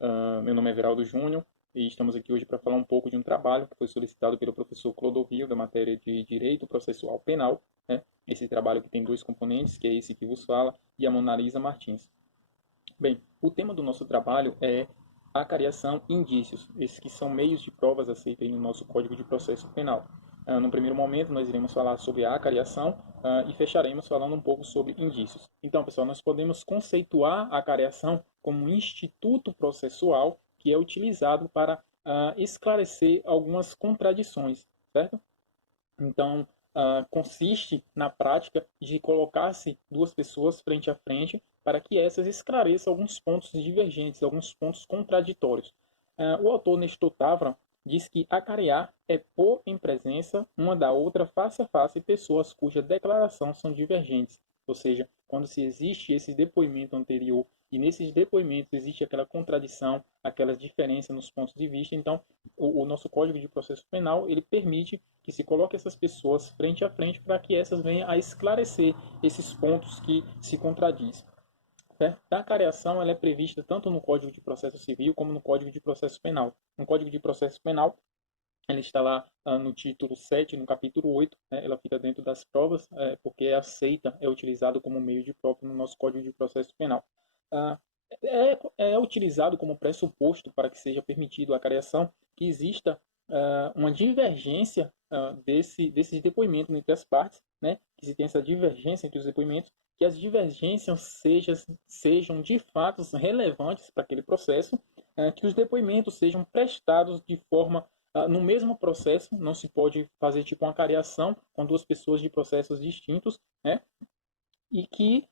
Meu nome é Everaldo Júnior e estamos aqui hoje para falar um pouco de um trabalho que foi solicitado pelo professor Clodovil, da matéria de Direito Processual Penal, né? Esse trabalho que tem dois componentes, que é esse que vos fala, e a Mona Lisa Martins. Bem, o tema do nosso trabalho é acariação e indícios, esses que são meios de provas aceitos no nosso Código de Processo Penal. No primeiro momento, nós iremos falar sobre a acariação e fecharemos falando um pouco sobre indícios. Então, pessoal, nós podemos conceituar a acariação como um instituto processual que é utilizado para esclarecer algumas contradições, certo? Então, consiste na prática de colocar-se duas pessoas frente a frente para que essas esclareçam alguns pontos divergentes, alguns pontos contraditórios. O autor Nestor Tavra diz que acarear é pôr em presença uma da outra face a face pessoas cujas declarações são divergentes. Ou seja, quando se existe esse depoimento anterior e nesses depoimentos existe aquela contradição, aquelas diferenças nos pontos de vista, então o nosso Código de Processo Penal ele permite que se coloque essas pessoas frente a frente para que essas venham a esclarecer esses pontos que se contradizem. A acariação ela é prevista tanto no Código de Processo Civil como no Código de Processo Penal. No Código de Processo Penal, ela está lá no título 7, no capítulo 8, né? Ela fica dentro das provas, porque é aceita, é utilizado como meio de prova no nosso Código de Processo Penal. Ah, é utilizado como pressuposto para que seja permitido a acariação que exista uma divergência desses depoimentos entre as partes, né? Que se tem essa divergência entre os depoimentos, que as divergências sejam de fato relevantes para aquele processo, que os depoimentos sejam prestados de forma no mesmo processo. Não se pode fazer tipo uma cariação com duas pessoas de processos distintos, né? E que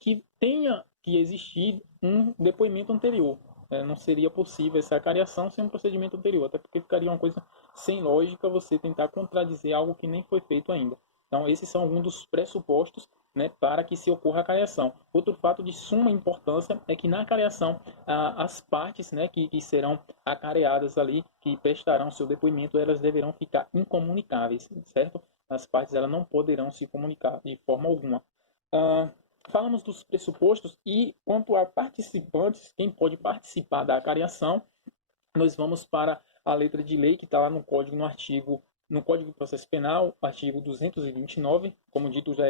que tenha que existir um depoimento anterior. Não seria possível essa cariação sem um procedimento anterior, até porque ficaria uma coisa sem lógica você tentar contradizer algo que nem foi feito ainda. Então, esses são alguns dos pressupostos, né, para que se ocorra a cariação. Outro fato de suma importância é que na cariação, as partes, né, que serão acareadas ali, que prestarão seu depoimento, elas deverão ficar incomunicáveis, certo? As partes elas não poderão se comunicar de forma alguma. Ah, Falamos dos pressupostos e quanto a participantes, quem pode participar da acariação, nós vamos para a letra de lei que está lá no código, no Código de Processo Penal, artigo 229, como dito já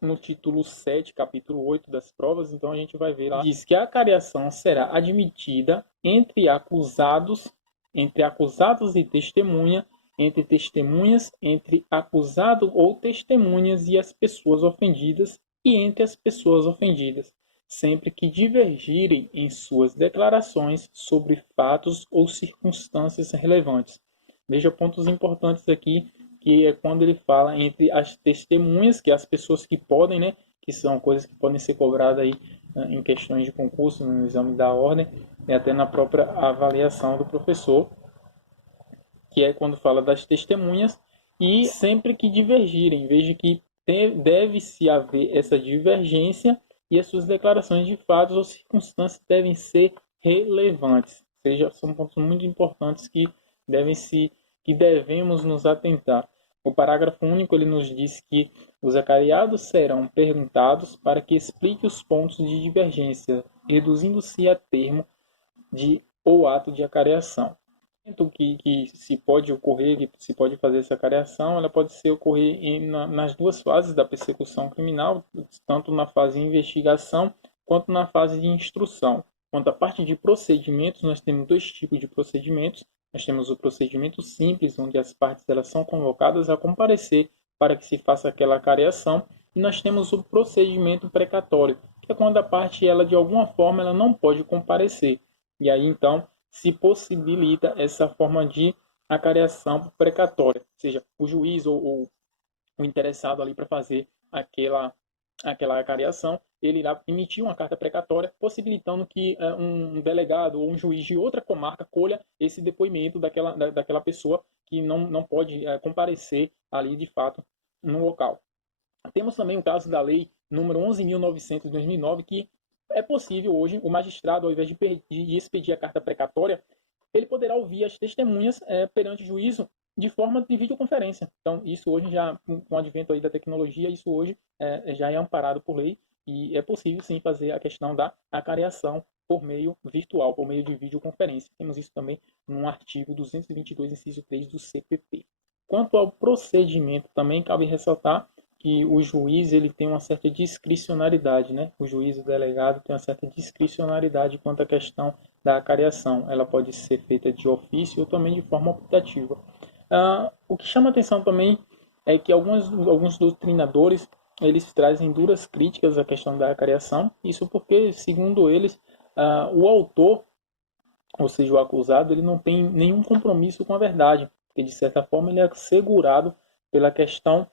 no título 7, capítulo 8 das provas. Então a gente vai ver lá, diz que a acariação será admitida entre acusados e testemunha, entre testemunhas, entre acusado ou testemunhas e as pessoas ofendidas, e entre as pessoas ofendidas, sempre que divergirem em suas declarações sobre fatos ou circunstâncias relevantes. Veja pontos importantes aqui, que é quando ele fala entre as testemunhas, que é as pessoas que podem, né, que são coisas que podem ser cobradas aí em questões de concurso, no exame da ordem, e até na própria avaliação do professor, que é quando fala das testemunhas, e sempre que divergirem, veja que deve-se haver essa divergência e as suas declarações de fatos ou circunstâncias devem ser relevantes. Ou seja, são pontos muito importantes que devemos nos atentar. O parágrafo único ele nos diz que os acariados serão perguntados para que explique os pontos de divergência, reduzindo-se a termo de ou ato de acareação. Que se pode ocorrer, que se pode fazer essa acareação, ela pode ser ocorrer nas duas fases da persecução criminal, tanto na fase de investigação quanto na fase de instrução. Quanto à parte de procedimentos, nós temos dois tipos de procedimentos. Nós temos o procedimento simples, onde as partes elas são convocadas a comparecer para que se faça aquela acareação, e nós temos o procedimento precatório, que é quando a parte ela de alguma forma ela não pode comparecer. E aí então se possibilita essa forma de acareação precatória, ou seja, o juiz ou o interessado ali para fazer aquela acareação, ele irá emitir uma carta precatória, possibilitando que um delegado ou um juiz de outra comarca colha esse depoimento daquela pessoa que não pode comparecer ali de fato no local. Temos também o caso da lei número 11.900 de 2009, que é possível hoje o magistrado, ao invés de expedir a carta precatória, ele poderá ouvir as testemunhas perante o juízo de forma de videoconferência. Então, isso hoje já, com o advento aí da tecnologia, isso hoje já é amparado por lei e é possível sim fazer a questão da acareação por meio virtual, por meio de videoconferência. Temos isso também no artigo 222, inciso 3 do CPP. Quanto ao procedimento, também cabe ressaltar que o juiz ele tem uma certa discricionariedade, né? O juiz, o delegado, tem uma certa discricionariedade quanto à questão da acareação. Ela pode ser feita de ofício ou também de forma optativa. O que chama atenção também é que alguns doutrinadores eles trazem duras críticas à questão da acareação. Isso porque, segundo eles, o autor, ou seja, o acusado, ele não tem nenhum compromisso com a verdade, porque de certa forma ele é assegurado pela questão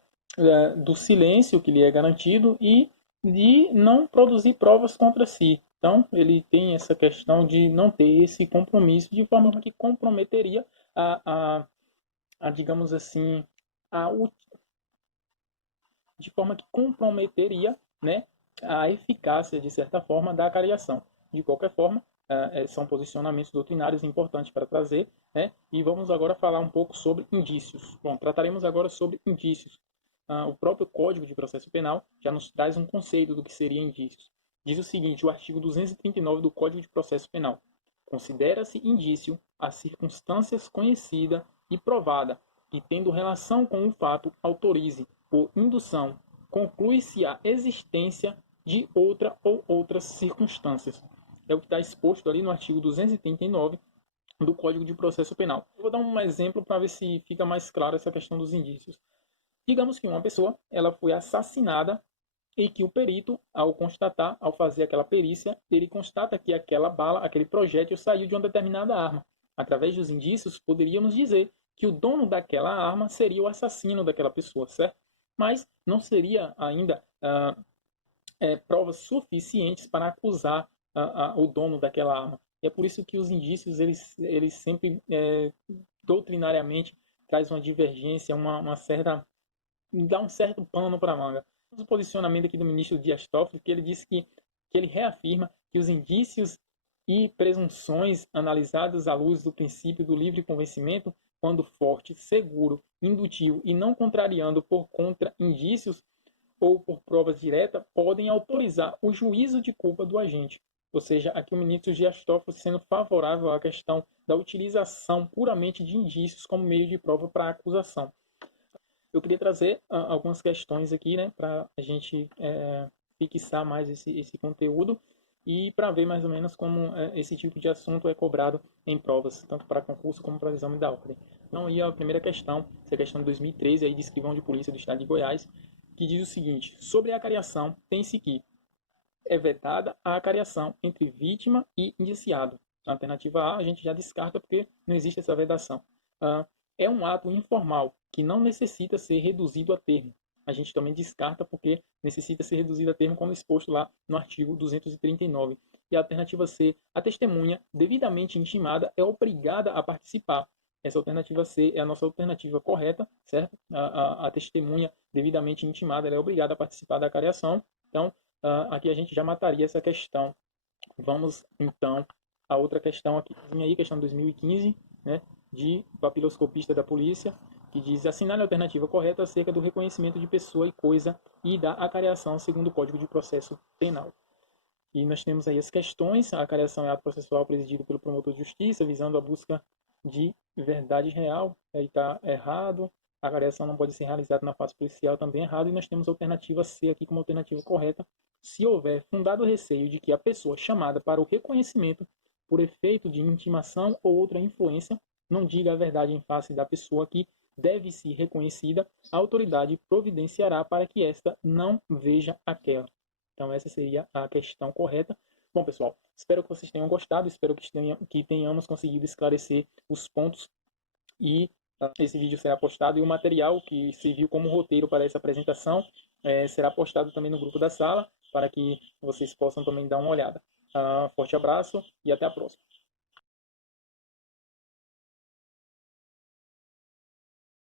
do silêncio que lhe é garantido e de não produzir provas contra si. Então, ele tem essa questão de não ter esse compromisso, de forma que comprometeria digamos assim, a, de forma que comprometeria, né, a eficácia, de certa forma, da acariação. De qualquer forma, são posicionamentos doutrinários importantes para trazer, né, e vamos agora falar um pouco sobre indícios. Bom, trataremos agora sobre indícios. O próprio Código de Processo Penal já nos traz um conceito do que seria indícios. Diz o seguinte, o artigo 239 do Código de Processo Penal: considera-se indício a circunstâncias conhecida e provada que, tendo relação com o fato, autorize, por indução, conclui-se a existência de outra ou outras circunstâncias. É o que está exposto ali no artigo 239 do Código de Processo Penal. Eu vou dar um exemplo para ver se fica mais claro essa questão dos indícios. Digamos que uma pessoa ela foi assassinada e que o perito, ao fazer aquela perícia, ele constata que aquela bala, aquele projétil saiu de uma determinada arma. Através dos indícios, poderíamos dizer que o dono daquela arma seria o assassino daquela pessoa, certo? Mas não seria ainda provas suficientes para acusar o dono daquela arma. E é por isso que os indícios, eles sempre, doutrinariamente, traz uma divergência, uma certa dá um certo pano para a manga. O posicionamento aqui do ministro Dias Toffoli, que ele disse que ele reafirma que os indícios e presunções analisadas à luz do princípio do livre convencimento, quando forte, seguro, indutivo e não contrariando por contra indícios ou por provas diretas, podem autorizar o juízo de culpa do agente. Ou seja, aqui o ministro Dias Toffoli sendo favorável à questão da utilização puramente de indícios como meio de prova para a acusação. Eu queria trazer algumas questões aqui, né, para a gente fixar mais esse conteúdo e para ver mais ou menos como esse tipo de assunto é cobrado em provas, tanto para concurso como para exame da ordem. Então, aí a primeira questão, essa questão de 2013, aí de escrivão de polícia do estado de Goiás, que diz o seguinte: sobre a acariação, tem-se que é vedada a acariação entre vítima e indiciado. A alternativa A gente já descarta porque não existe essa vedação. É um ato informal que não necessita ser reduzido a termo. A gente também descarta porque necessita ser reduzido a termo, como exposto lá no artigo 239. E a alternativa C, a testemunha devidamente intimada é obrigada a participar. Essa alternativa C é a nossa alternativa correta, certo? A testemunha devidamente intimada ela é obrigada a participar da acariação. Então, aqui a gente já mataria essa questão. Vamos, então, a outra questão aqui, aí, questão 2015, né, de papiloscopista da polícia, que diz: assinale a alternativa correta acerca do reconhecimento de pessoa e coisa e da acariação segundo o Código de Processo Penal. E nós temos aí as questões: a acariação é ato processual presidido pelo promotor de justiça, visando a busca de verdade real, aí está errado. A acariação não pode ser realizada na fase policial, também errado. E nós temos a alternativa C aqui como alternativa correta: se houver fundado receio de que a pessoa chamada para o reconhecimento por efeito de intimação ou outra influência não diga a verdade em face da pessoa que deve ser reconhecida, a autoridade providenciará para que esta não veja aquela. Então essa seria a questão correta. Bom, pessoal, espero que vocês tenham gostado, espero que tenhamos conseguido esclarecer os pontos e esse vídeo será postado e o material que serviu como roteiro para essa apresentação será postado também no grupo da sala para que vocês possam também dar uma olhada. Forte abraço e até a próxima.